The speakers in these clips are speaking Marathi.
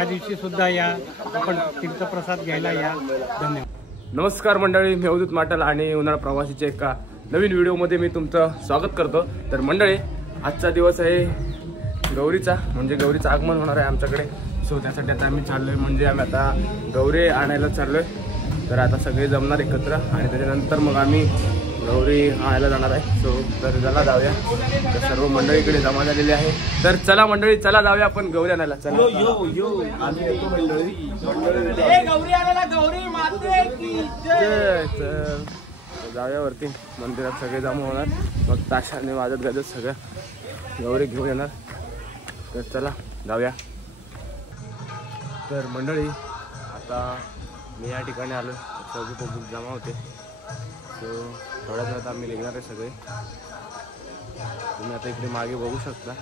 या दिवशी सुद्धा या, आपण तीर्थप्रसाद घ्यायला या. धन्यवाद. नमस्कार मंडळी, मी अवधूत माटल आणि उन्हाळा प्रवासीच्या एका नवीन व्हिडिओमध्ये मी तुमचं स्वागत करतो. तर मंडळी, आजचा दिवस आहे गौरीचा, म्हणजे गौरीचं आगमन होणार आहे आमच्याकडे. सो त्यासाठी आता आम्ही चाललोय, म्हणजे आम्ही आता गौरी आणायला चाललोय. तर आता सगळे जमणार एकत्र आणि त्याच्यानंतर मग आम्ही गौरी आणायला जाणार आहे. सो तर चला जाऊया. तर सर्व मंडळीकडे जमा झालेली आहे. तर चला मंडळी, चला जाऊया आपण गौरी आणायला. चला आम्ही येतो मंडळी. गौरी आणायला, गौरी माते की जय. तर जाऊया वरती, मंदिरात सगळे जमा होणार. मग ताशाने वाजत गाजत सगळं गौरी घेऊन येणार. तर चला जाऊया. तर मंडळी, आता मी या ठिकाणी आलो, सगळे पब्लिक जमा होते. सो थोड्याच वेळात आम्ही निघणार आहे सगळे. तुम्ही आता इकडे मागे बघू शकता.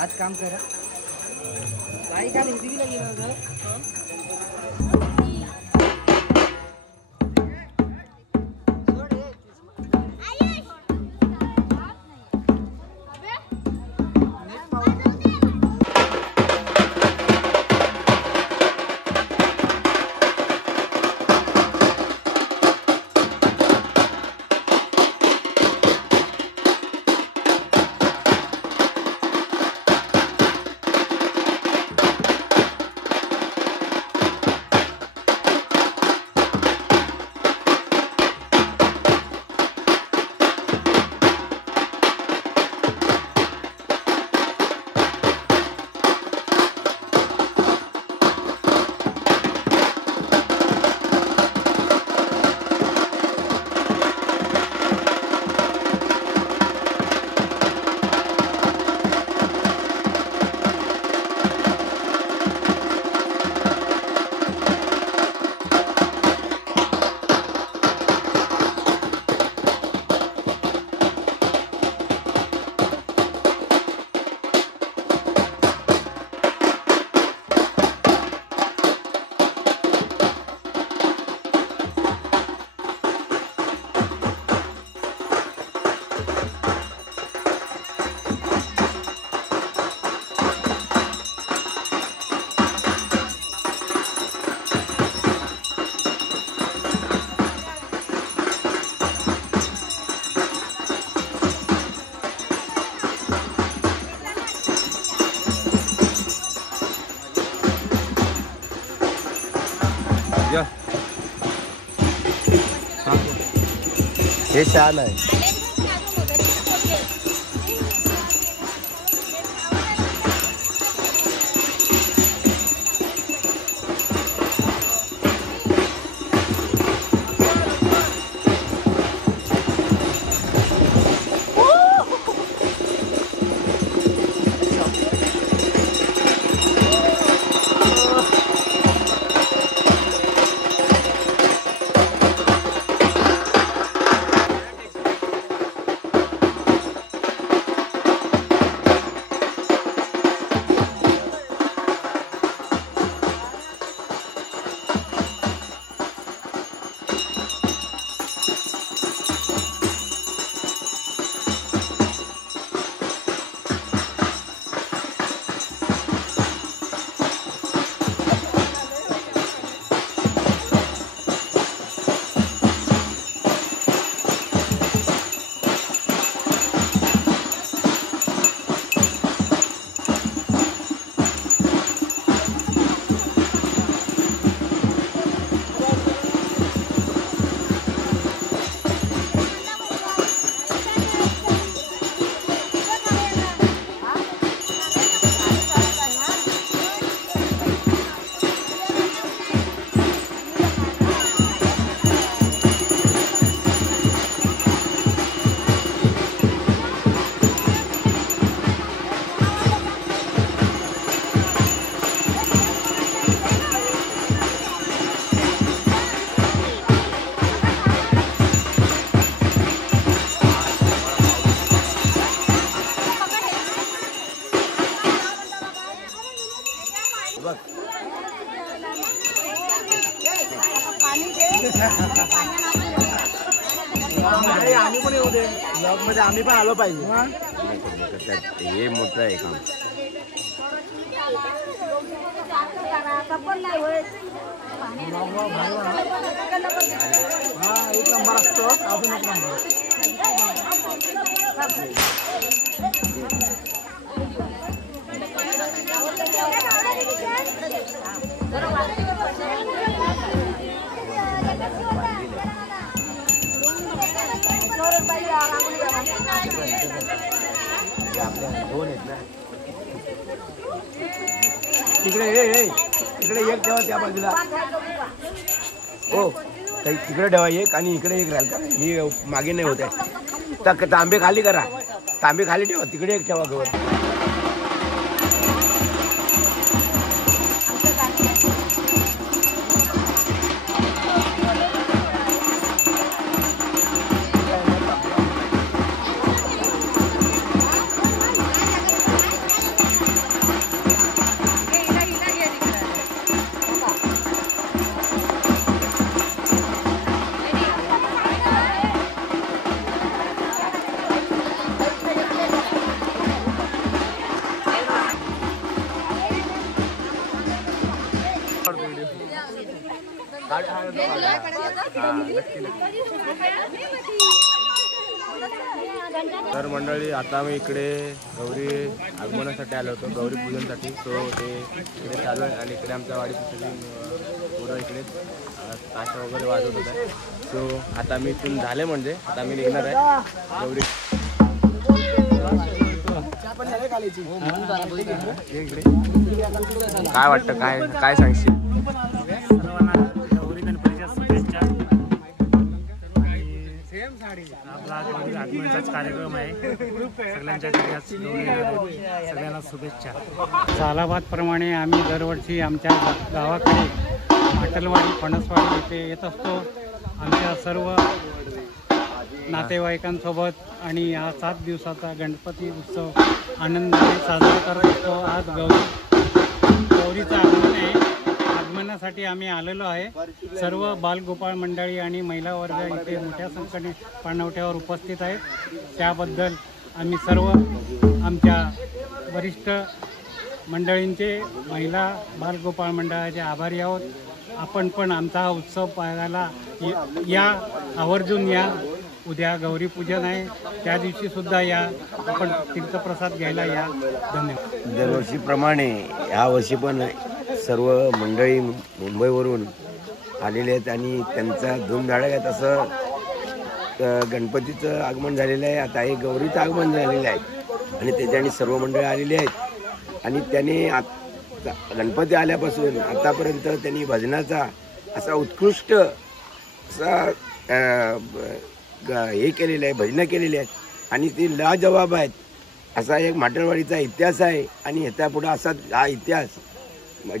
आज काम करा काही का नाही दिली गेलं होतं. हे छान आहे. आम्ही पण येऊ दे ब्लॉग मध्ये आम्ही पण आलो पाहिजे. हे मोठं आहे काम. हा एक नंबर असतो अजून एक नंबर. तिकडे इकडे एक ठेवा त्या बाजूला. हो तिकडे ठेवा एक आणि इकडे एक राहील का ही मागे नाही होत आहे. तर तांबे खाली करा. तांबे खाली ठेवा. तिकडे एक ठेवा गवर. तर मंडळी आता आम्ही इकडे गौरी आगमनासाठी आलो होतो, गौरी पूजनसाठी. सो ते इकडे चालू आहे आणि इकडे आमच्या वाडीची सगळी पूर्ण इकडे ताशा वगैरे वाजवत होता. सो आता मी इथून झाले म्हणजे आता आम्ही निघणार आहे गौरी. काय वाटतं, काय सांगशील? आपला गौरी आगमनाचाच कार्यक्रम आहे. सगळ्यांच्या सगळ्यांना शुभेच्छा. सालाबादप्रमाणे आम्ही दरवर्षी आमच्या गावाकडे माटलवाडी फणसवाडी येथे येत असतो. आमच्या सर्व नातेवाईकांसोबत आणि हा 7 दिवसाचा गणपती उत्सव आनंदाने साजरा करत असतो. आज गौरीचं आगमन आहे. आगमनासाठी आम्ही आलेलो आहे. सर्व बालगोपाळ मंडळी आणि महिला वर्ग इथे मोठ्या संख्येने पाणवठ्यावर उपस्थित आहेत. त्याबद्दल आम्ही सर्व आमच्या वरिष्ठ मंडळींचे, महिला बालगोपाळ मंडळाचे आभारी आहोत. आपण पण आमचा हा उत्सव पाहायला या, आवर्जून या. उद्या गौरीपूजन आहे, त्या दिवशी सुद्धा या. आपण तीर्थप्रसाद घ्यायला या. धन्यवाद. दरवर्षीप्रमाणे यावर्षी पण सर्व मंडळी मुंबईवरून आलेले आहेत आणि त्यांचा धूमधडाक्यात असं गणपतीचं आगमन झालेलं आहे. आता हे गौरीचं आगमन झालेलं आहे आणि त्याच्याने सर्व मंडळी आलेली आहेत. आणि त्याने गणपती आल्यापासून आतापर्यंत त्यांनी भजनाचा असा उत्कृष्ट असा हे केलेलं आहे, भजनं केलेली आहेत आणि ती लाजवाब आहेत. असा एक माटलवाडीचा इतिहास आहे आणि ह्याच्या पुढं असा हा इतिहास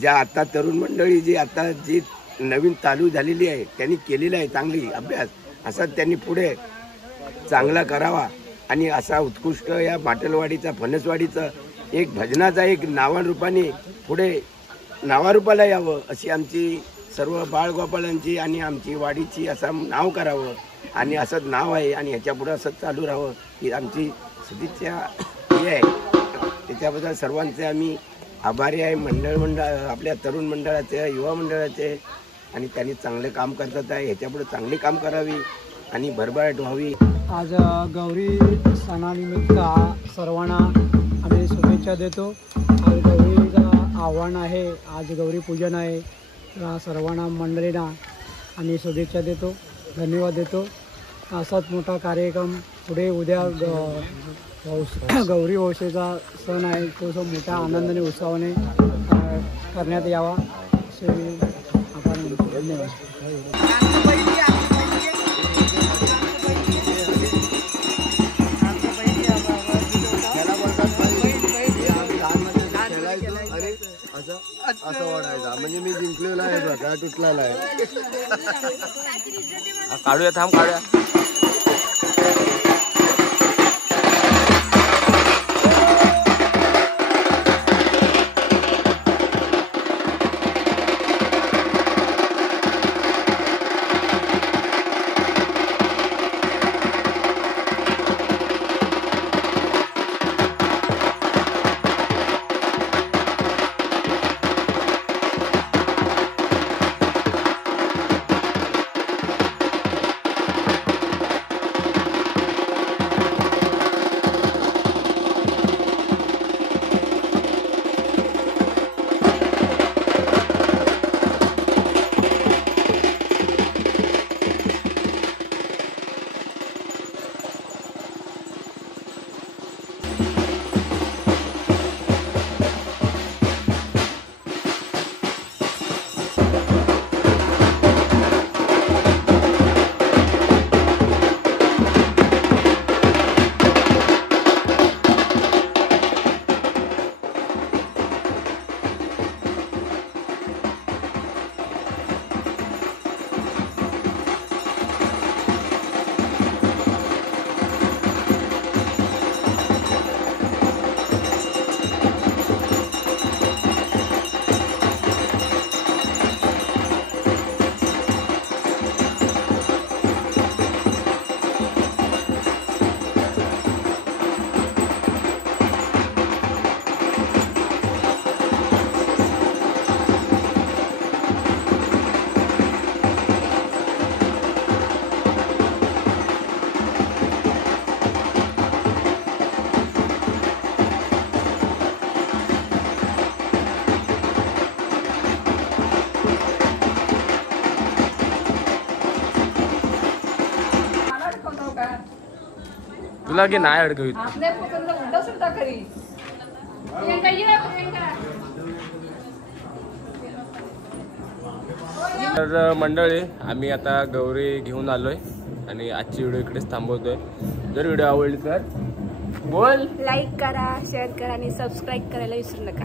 ज्या आता तरुण मंडळी जी आता जी नवीन चालू झालेली आहे त्यांनी केलेला आहे चांगली अभ्यास, असा त्यांनी पुढे चांगला करावा आणि असा उत्कृष्ट या माटलवाडीचा फणसवाडीचं एक भजनाचा एक नावारूपाने पुढे नावारूपाला यावं अशी आमची सर्व बाळगोपाळांची आणि आमची वाडीची असं नाव करावं आणि असंच नाव आहे आणि ह्याच्या पुढे असंच चालू राहावं ही आमची सदिच्छा हे आहे. त्याच्याबद्दल सर्वांचे आम्ही आभारी आहे. मंडळ आपल्या तरुण मंडळाचे, युवा मंडळाचे आणि त्यांनी चांगले काम करतात आहे. ह्याच्यापुढे चांगली काम करावी आणि भरभराट व्हावी. आज गौरी सणानिमित्त सर्वांना आम्ही शुभेच्छा देतो. आज गौरीचं आव्हान आहे, आज गौरी पूजन आहे. सर्वांना मंडळींना आम्ही शुभेच्छा देतो, धन्यवाद देतो. असाच मोठा कार्यक्रम पुढे उद्या गौरी वंशेचा सण आहे, तो मोठ्या आनंदाने उत्साहाने करण्यात यावा असे आपण धन्यवाद. असं वाटायचा म्हणजे मी जिंकलेला आहे, काय तुटलेला आहे. काढूया, थांब काढूया. तुला की नाही अडकवीत. तर मंडळी आम्ही आता गौरी घेऊन आलोय आणि आजची व्हिडिओ इकडेच थांबवतोय. जर व्हिडिओ आवडली तर बोल, लाईक करा, शेअर करा आणि सबस्क्राईब करायला विसरू नका.